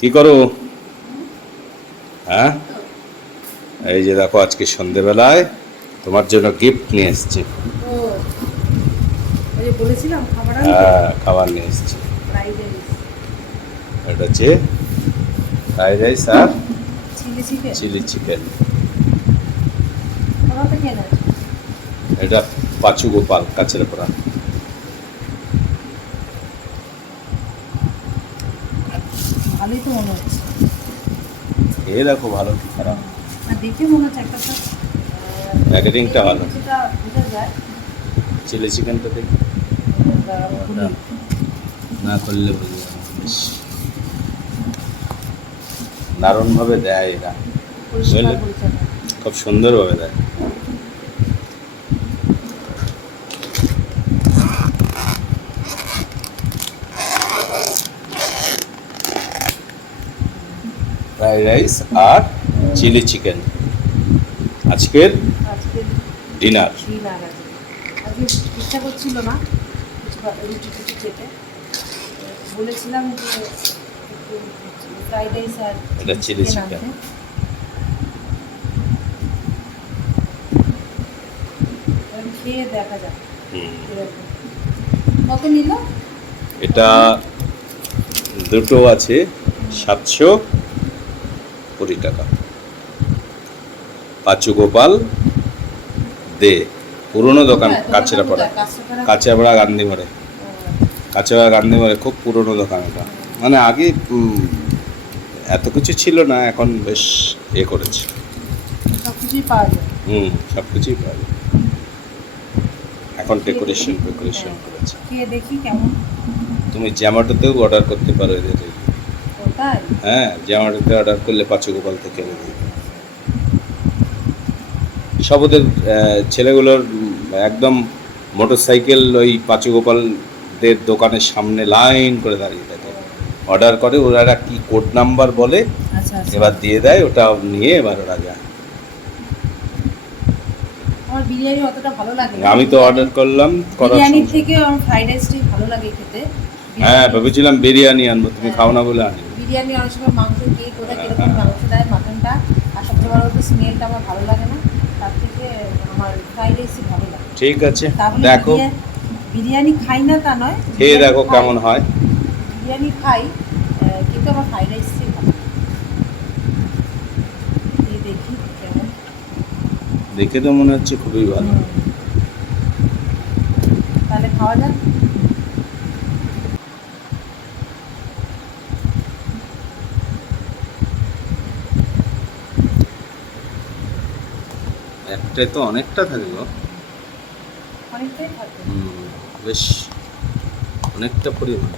কি করো? হ্যাঁ? এই যে দেখো আজকে সন্ধেবেলায় তোমার জন্য গিফট নিয়ে এসেছি। হ্যাঁ খাবার নিয়ে এসেছি। এটা হচ্ছে ফ্রাইড রাইস আর চিলি চিকেন? এটা পাঁচু গোপাল কাছের পড়া ভালোই তো মনে হচ্ছে খেয়ে দেখো ভালো কি খারাপ। প্যাকেটিংটা ভালো। চিলি চিকেনটা দেখি। না করলে বুঝবে দারুণভাবে দেয় এরা খুব সুন্দরভাবে দেয়। ফ্রাইড রাইস আর চিলি চিকেন। আজকের আজকে ডিনার। ইচ্ছা করছিল না রুটি টুটি খেতে। বলেছিলাম যে ফ্রাইড রাইস আর এটা। এবার খেয়ে দেখা যাক। কীরকম। কত নিল? এটা দুটো আছে সাতশো। কুড়ি টাকা পাঁচু গোপাল দে পুরনো দোকান কোথায়? কাছেরা পড়া কোথায়? কাঁচরাপাড়া? কাছেপাড়া গান্ধী মোড়ে ও, কাছেপাড়া গান্ধী মোড়ে খুব পুরনো দোকান এটা মানে আগে এত কিছু ছিল না এখন বেশ এ করেছে হুম সব কিছুই পাওয়া যায়। এখন ডেকোরেশন ডেকোরেশন হ্যাঁ। করেছে দেখি কেমন তুমি জ্যামাটোতেও অর্ডার করতে পারো এদের হ্যাঁ জ্যামাটোতে অর্ডার করলে পাঁচু গোপাল থেকে এনে দিই সব ওদের ছেলেগুলোর একদম মোটর সাইকেল ওই পাঁচু গোপালদের দোকানের সামনে লাইন করে দাঁড়িয়ে থাকে। অর্ডার করে ওরা কি কোড নাম্বার বলে আচ্ছা আচ্ছা। এবার দিয়ে দেয় ওটা নিয়ে এবার ওরা যায়। আমার বিরিয়ানি অতটা ভালো লাগে আমি তো অর্ডার করলাম বিরিয়ানির থেকে আমার ফ্রাইড রাইসটাই ভালো লাগে খেতে। হ্যাঁ ভেবেছিলাম বিরিয়ানি আনব তুমি খাও না বলে আনি বিরিয়ানি অনেক সময় মাংস কে কোথায় কীরকম মাংস দেয় মাটনটা আর সবচেয়ে বড় হচ্ছে স্মেলটা আমার ভালো লাগে না তার থেকে আমার ফ্রাইড রাইসই ভালো লাগে। ঠিক আছে দেখো। বিরিয়ানি খাই না তা নয় খেয়ে দেখো কেমন হয়। বিরিয়ানি খাই কিন্তু আমার ফ্রাইড রাইসই ভালো। দেখি কেমন। দেখে তো মনে হচ্ছে খুবই ভালো। তাহলে খাওয়া যাক। একটাই তো অনেকটা থাকে গো অনেকটাই থাকে হুম, বেশ অনেকটা পরিমাণ।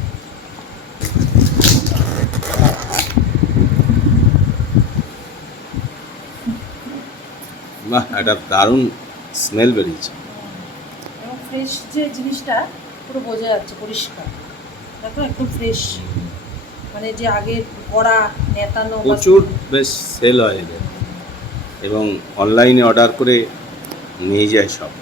বাহ একটা দারুণ স্মেল বেরিয়েছে। এবং ফ্রেশ যে জিনিসটা পুরো বোঝা যাচ্ছে পরিষ্কার। দেখো একদম ফ্রেশ মানে যে আগে কড়া নেতানো প্রচুর বেশ সেল হয় এদের। এবং অনলাইনে অর্ডার করে নিয়ে যায় সব।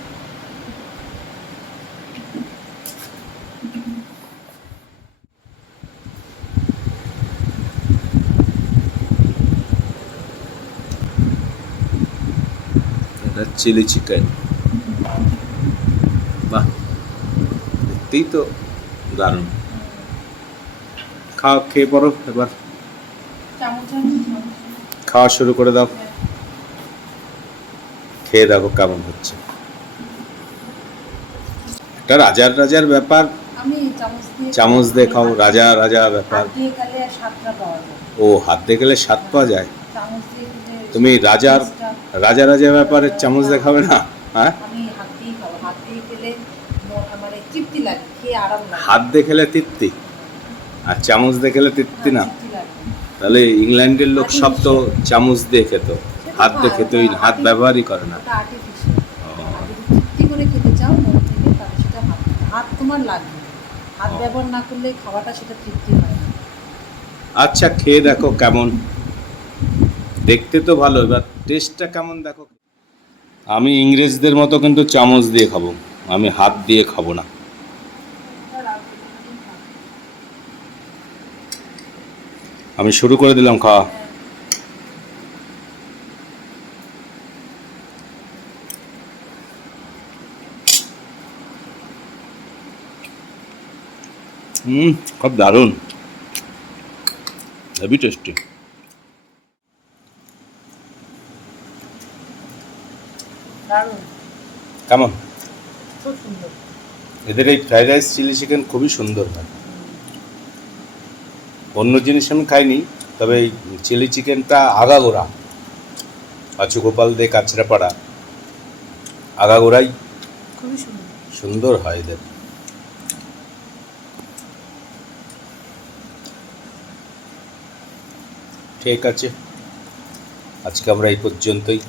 এটা চিলি চিকেন। বাহ দেখতেই তো দারুণ। খাও খেয়ে পড়ো এবার। খাওয়া শুরু করে দাও। খেয়ে দেখো কেমন হচ্ছে। একটা রাজার রাজার ব্যাপার। চামচ দিয়ে খাও রাজা রাজা ব্যাপার। ও হাত দিয়ে গেলে স্বাদ পাওয়া যায়? তুমি রাজার রাজা রাজা ব্যাপারের চামচ দেখাবে না? হ্যাঁ? হাত দিয়েই খাব। হাত দিয়ে খেলে মানে তৃপ্তি হাত দিয়ে খেলে আর চামচ দিয়ে খেলে তৃপ্তি না? তাহলে ইংল্যান্ডের লোক সব তো চামচ দিয়ে খেত। হাত দিয়ে খেতই না হাত ব্যবহারই করে না। ওটা আর্টিফিশিয়াল আর যদি তৃপ্তি করে খেতে চাও মন থেকে তাহলে সেটা হাত হাত তোমার লাগবে। হাত ব্যবহার না করলে খাওয়াটা সেটা তৃপ্তি হয় না। আচ্ছা খেয়ে দেখো কেমন। দেখতে তো ভালো এবার টেস্টটা কেমন দেখো। আমি ইংরেজদের মতো কিন্তু চামচ দিয়ে খাব। আমি হাত দিয়ে খাব না। আমি শুরু করে দিলাম খাওয়া হুম খুব দারুণ। হেভি টেস্টি কেমন? এদের এই ফ্রাইড রাইস চিলি চিকেন খুবই সুন্দর হয়। অন্য জিনিস আমি খাইনি তবে এই চিলি চিকেনটা আগাগোড়া। পাঁচু গোপাল দে কাছড়াপাড়া আগাগোড়াই সুন্দর হয় এদের। ঠিক আছে আজকে আমরা এই পর্যন্তই।